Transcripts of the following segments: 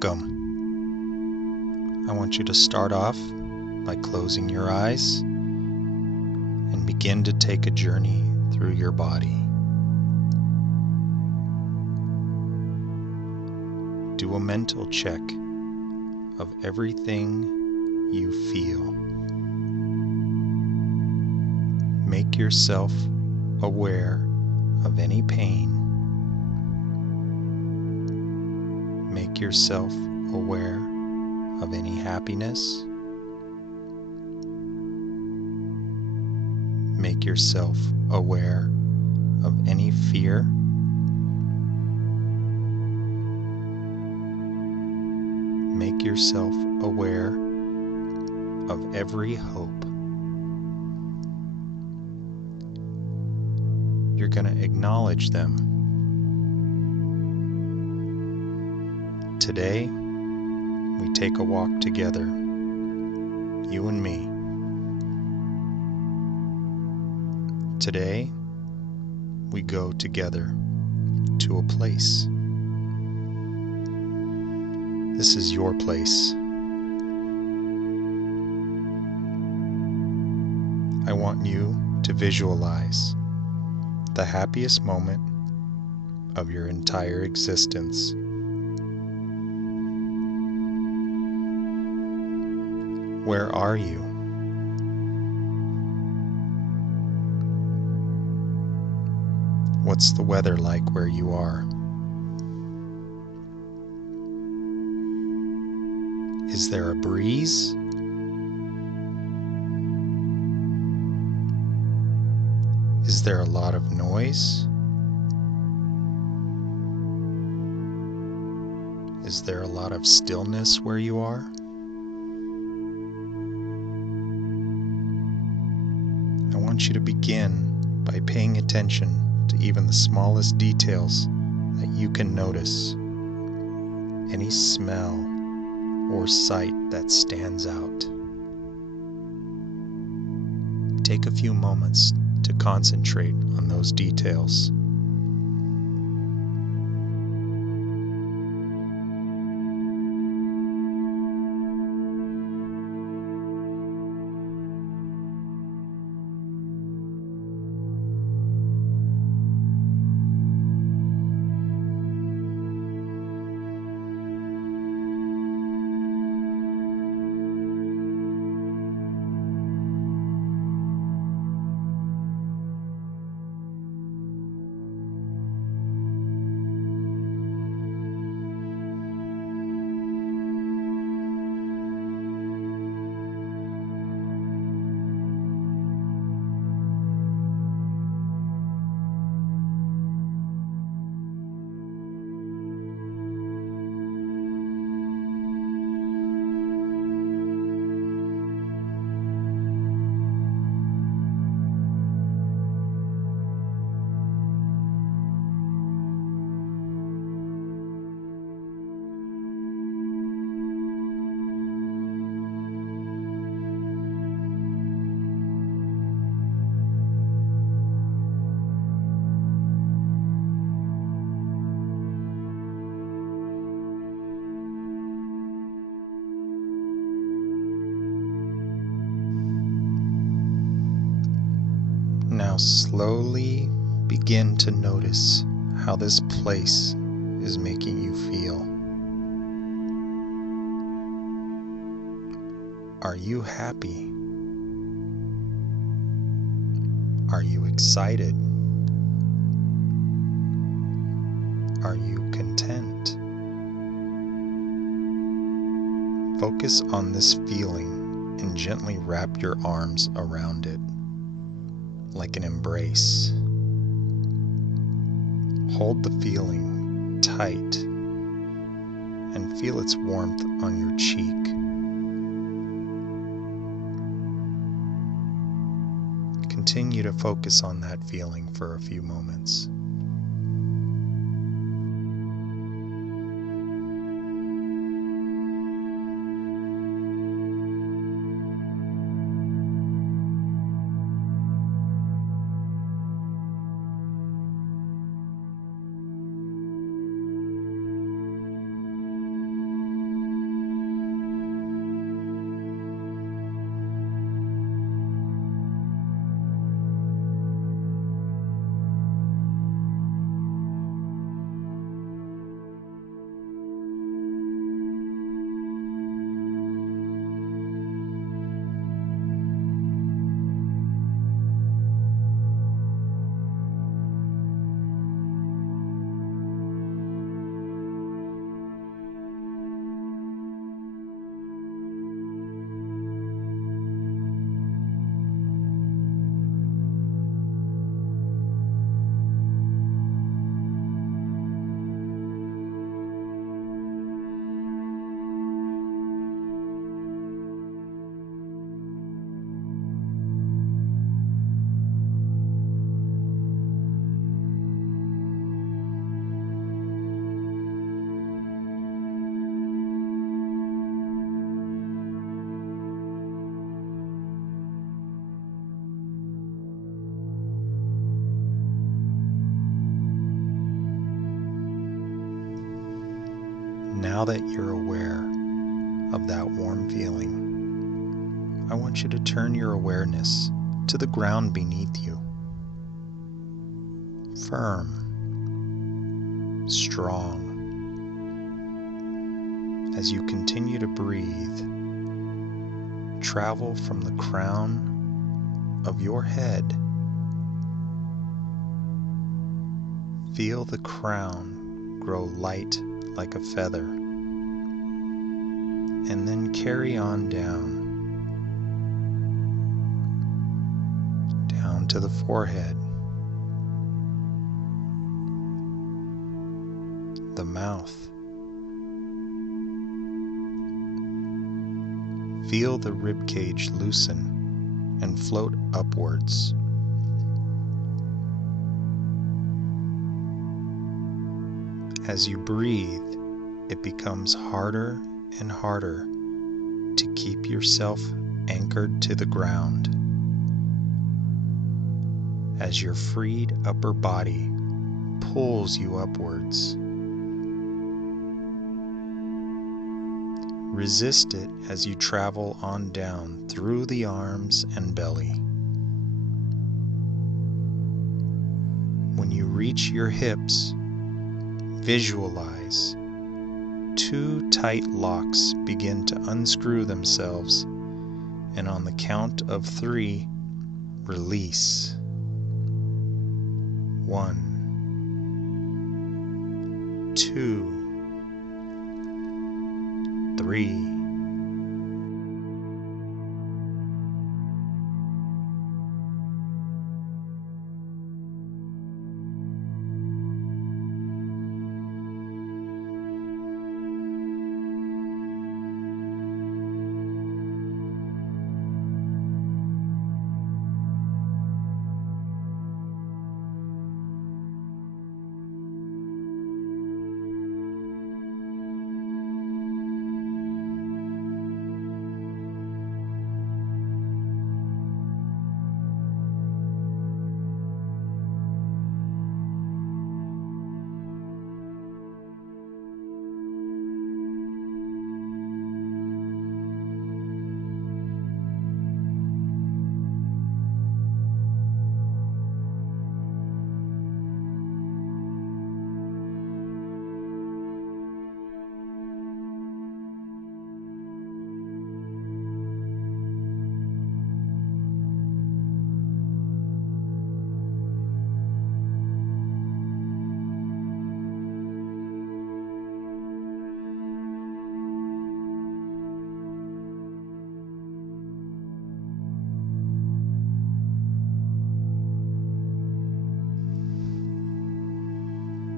Welcome. I want you to start off by closing your eyes and begin to take a journey through your body. Do a mental check of everything you feel. Make yourself aware of any pain. Make yourself aware of any happiness. Make yourself aware of any fear. Make yourself aware of every hope. You're going to acknowledge them. Today, we take a walk together, you and me. Today, we go together to a place. This is your place. I want you to visualize the happiest moment of your entire existence. Where are you? What's the weather like where you are? Is there a breeze? Is there a lot of noise? Is there a lot of stillness where you are? I want you to begin by paying attention to even the smallest details that you can notice. Any smell or sight that stands out. Take a few moments to concentrate on those details. Now slowly begin to notice how this place is making you feel. Are you happy? Are you excited? Are you content? Focus on this feeling and gently wrap your arms around it, like an embrace. Hold the feeling tight and feel its warmth on your cheek. Continue to focus on that feeling for a few moments. now that you're aware of that warm feeling, I want you to turn your awareness to the ground beneath you. Firm, strong. As you continue to breathe, travel from the crown of your head. Feel the crown grow light like a feather, and then carry on down to the forehead, the mouth. Feel the rib cage loosen and float upwards. As you breathe, it becomes harder and harder to keep yourself anchored to the ground, as your freed upper body pulls you upwards. Resist it as you travel on down through the arms and belly. When you reach your hips, visualize 2 tight locks begin to unscrew themselves, and on the count of 3, release. 1, 2, 3.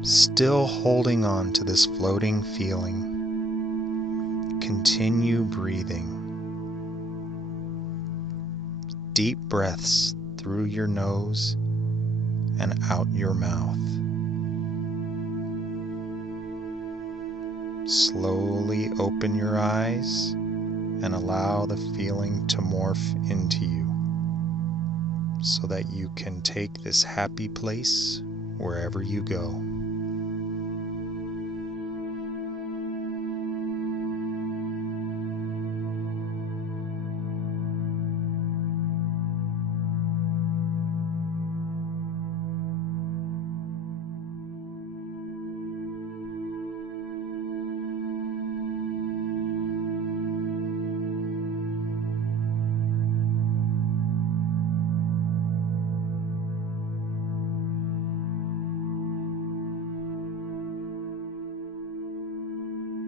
Still holding on to this floating feeling, continue breathing. Deep breaths through your nose and out your mouth. Slowly open your eyes and allow the feeling to morph into you, so that you can take this happy place wherever you go.